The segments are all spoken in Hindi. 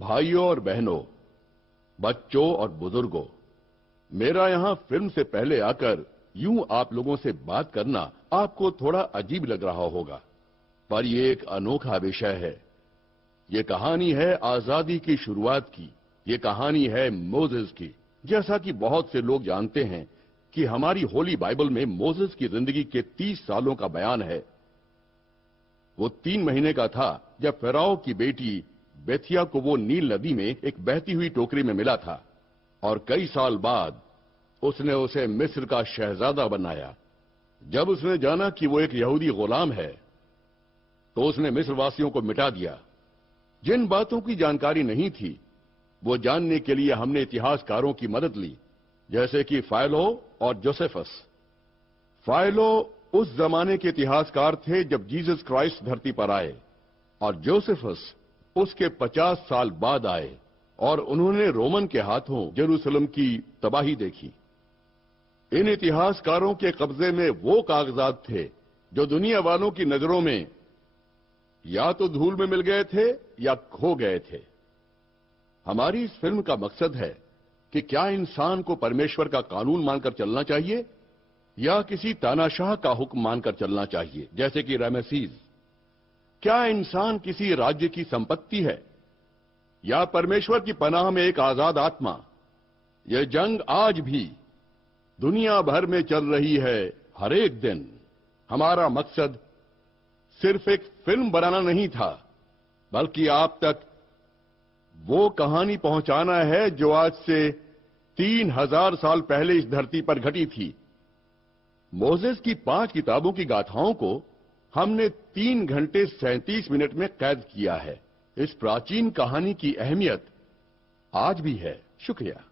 भाइयों और बहनों, बच्चों और बुजुर्गों, मेरा यहां फिल्म से पहले आकर यूं आप लोगों से बात करना आपको थोड़ा अजीब लग रहा होगा, पर यह एक अनोखा विषय है। ये कहानी है आजादी की शुरुआत की। ये कहानी है मोसेस की। जैसा कि बहुत से लोग जानते हैं कि हमारी होली बाइबल में मोसेस की जिंदगी के 30 सालों का बयान है। वो 3 महीने का था जब फिरौन की बेटी बेथिया को वो नील नदी में एक बहती हुई टोकरी में मिला था, और कई साल बाद उसने उसे मिस्र का शहजादा बनाया। जब उसने जाना कि वो एक यहूदी गुलाम है, तो उसने मिस्र वासियों को मिटा दिया। जिन बातों की जानकारी नहीं थी, वो जानने के लिए हमने इतिहासकारों की मदद ली, जैसे कि फाइलो और जोसेफस। फाइलो उस जमाने के इतिहासकार थे जब जीसस क्राइस्ट धरती पर आए, और जोसेफस उसके 50 साल बाद आए, और उन्होंने रोमन के हाथों जेरूसलम की तबाही देखी। इन इतिहासकारों के कब्जे में वो कागजात थे जो दुनिया वालों की नजरों में या तो धूल में मिल गए थे या खो गए थे। हमारी इस फिल्म का मकसद है कि क्या इंसान को परमेश्वर का कानून मानकर चलना चाहिए या किसी तानाशाह का हुक्म मानकर चलना चाहिए, जैसे कि रामेसीस। क्या इंसान किसी राज्य की संपत्ति है या परमेश्वर की पनाह में एक आजाद आत्मा? यह जंग आज भी दुनिया भर में चल रही है, हर एक दिन। हमारा मकसद सिर्फ एक फिल्म बनाना नहीं था, बल्कि आप तक वो कहानी पहुंचाना है जो आज से 3000 साल पहले इस धरती पर घटी थी। मोसेस की 5 किताबों की गाथाओं को हमने 3 घंटे 37 मिनट में कैद किया है। इस प्राचीन कहानी की अहमियत आज भी है। शुक्रिया।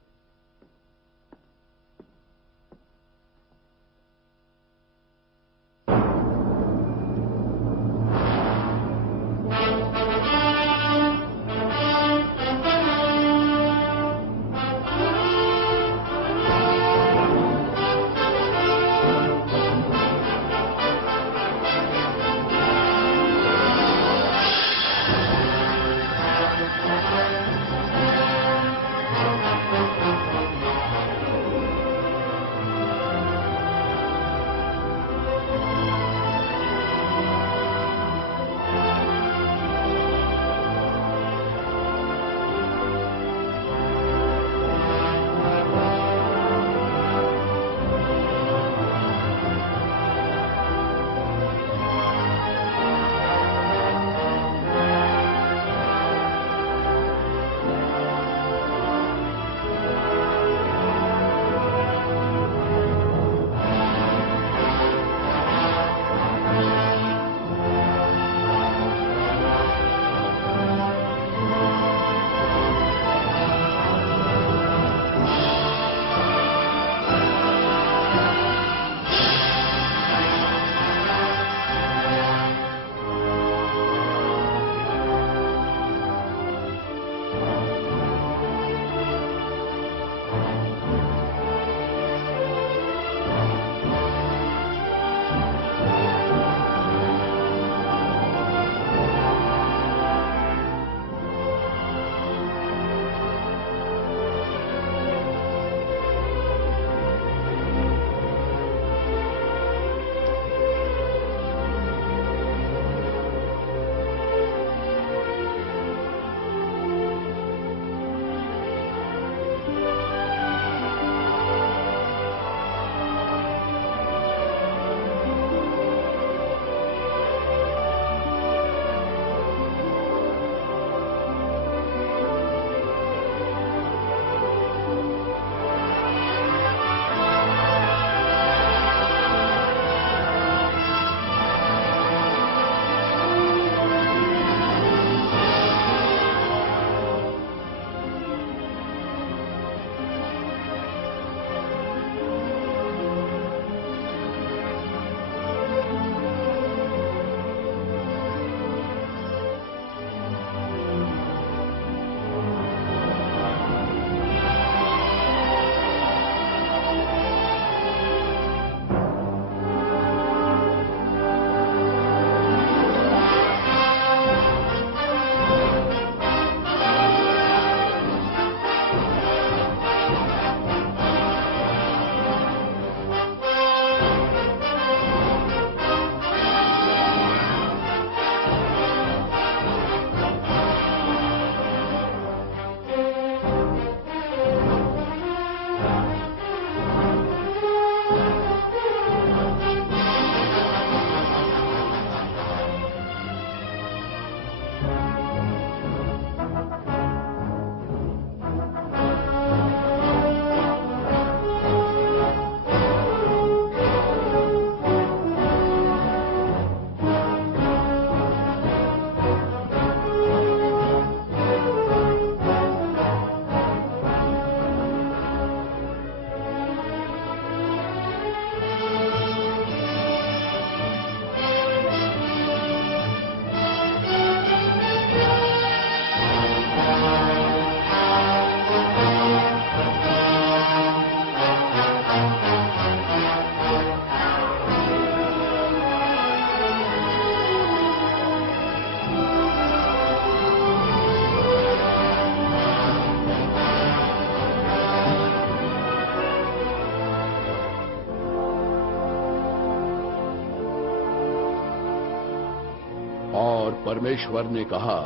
परमेश्वर ने कहा,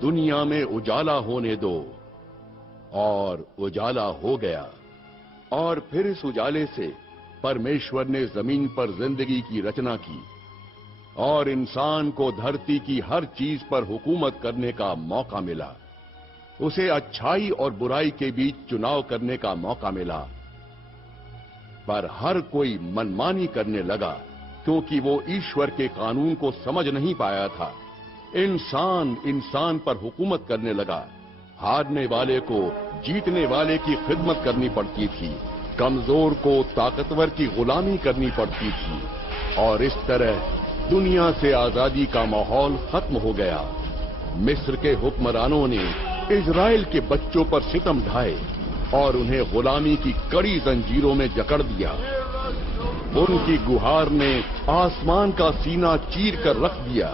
दुनिया में उजाला होने दो, और उजाला हो गया। और फिर इस उजाले से परमेश्वर ने जमीन पर जिंदगी की रचना की और इंसान को धरती की हर चीज पर हुकूमत करने का मौका मिला। उसे अच्छाई और बुराई के बीच चुनाव करने का मौका मिला, पर हर कोई मनमानी करने लगा क्योंकि वो ईश्वर के कानून को समझ नहीं पाया था। इंसान इंसान पर हुकूमत करने लगा। हारने वाले को जीतने वाले की खिदमत करनी पड़ती थी, कमजोर को ताकतवर की गुलामी करनी पड़ती थी, और इस तरह दुनिया से आजादी का माहौल खत्म हो गया। मिस्र के हुक्मरानों ने इजराइल के बच्चों पर सितम ढाए और उन्हें गुलामी की कड़ी जंजीरों में जकड़ दिया। उनकी गुहार ने आसमान का सीना चीर कर रख दिया,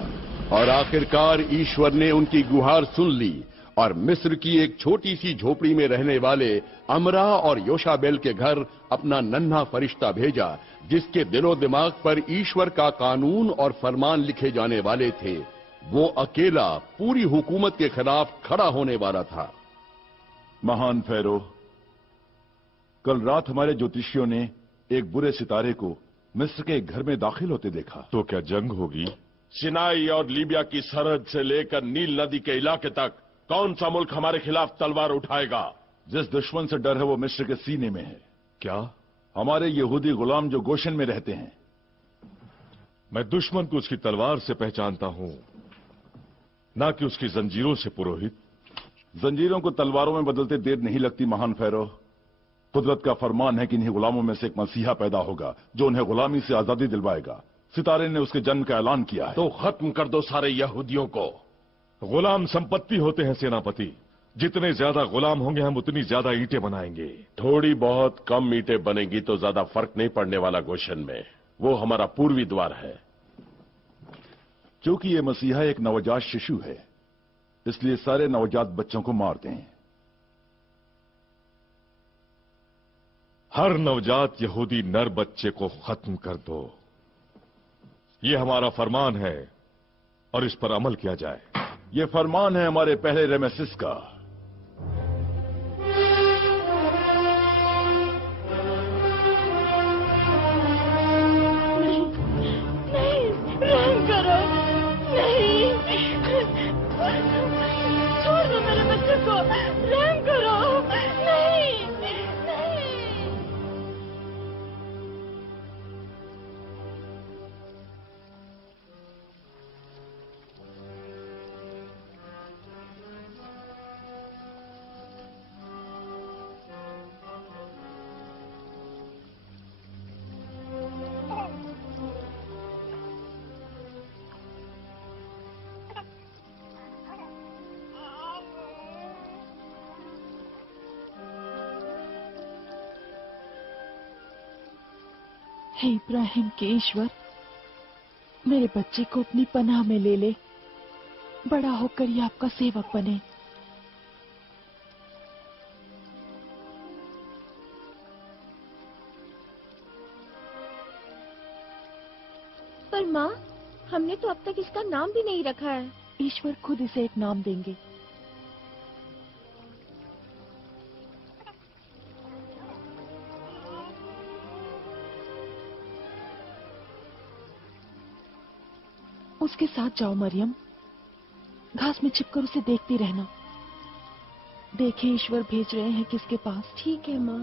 और आखिरकार ईश्वर ने उनकी गुहार सुन ली और मिस्र की एक छोटी सी झोपड़ी में रहने वाले अमरा और योशाबेल के घर अपना नन्हा फरिश्ता भेजा, जिसके दिलो दिमाग पर ईश्वर का कानून और फरमान लिखे जाने वाले थे। वो अकेला पूरी हुकूमत के खिलाफ खड़ा होने वाला था। महान फैरो, कल रात हमारे ज्योतिषियों ने एक बुरे सितारे को मिस्र के एक घर में दाखिल होते देखा। तो क्या जंग होगी? सिनाई और लीबिया की सरहद से लेकर नील नदी के इलाके तक कौन सा मुल्क हमारे खिलाफ तलवार उठाएगा? जिस दुश्मन से डर है वो मिस्र के सीने में है। क्या? हमारे यहूदी गुलाम जो गोशन में रहते हैं। मैं दुश्मन को उसकी तलवार से पहचानता हूं, ना कि उसकी जंजीरों से। पुरोहित, जंजीरों को तलवारों में बदलते देर नहीं लगती महान फैरो। कुदरत का फरमान है कि इन्हीं गुलामों में से एक मसीहा पैदा होगा जो उन्हें गुलामी से आजादी दिलवाएगा। सितारे ने उसके जन्म का ऐलान किया है। तो खत्म कर दो सारे यहूदियों को। गुलाम संपत्ति होते हैं सेनापति। जितने ज्यादा गुलाम होंगे हम उतनी ज्यादा ईंटें बनाएंगे। थोड़ी बहुत कम ईंटें बनेगी तो ज्यादा फर्क नहीं पड़ने वाला गोशन में। वो हमारा पूर्वी द्वार है। क्योंकि ये मसीहा एक नवजात शिशु है, इसलिए सारे नवजात बच्चों को मार दें। हर नवजात यहूदी नर बच्चे को खत्म कर दो। ये हमारा फरमान है और इस पर अमल किया जाए। ये फरमान है हमारे पहले रेमेसिस का। नहीं, रहम करो। नहीं, छोड़ दो मेरे बच्चे को। रहम करो। नहीं, नहीं। हे इब्राहिम के ईश्वर, मेरे बच्चे को अपनी पनाह में ले ले। बड़ा होकर ये आपका सेवक बने। पर माँ, हमने तो अब तक इसका नाम भी नहीं रखा है। ईश्वर खुद इसे एक नाम देंगे। उसके साथ जाओ मरियम, घास में छिपकर उसे देखती रहना। देखे ईश्वर भेज रहे हैं किसके पास। ठीक है माँ।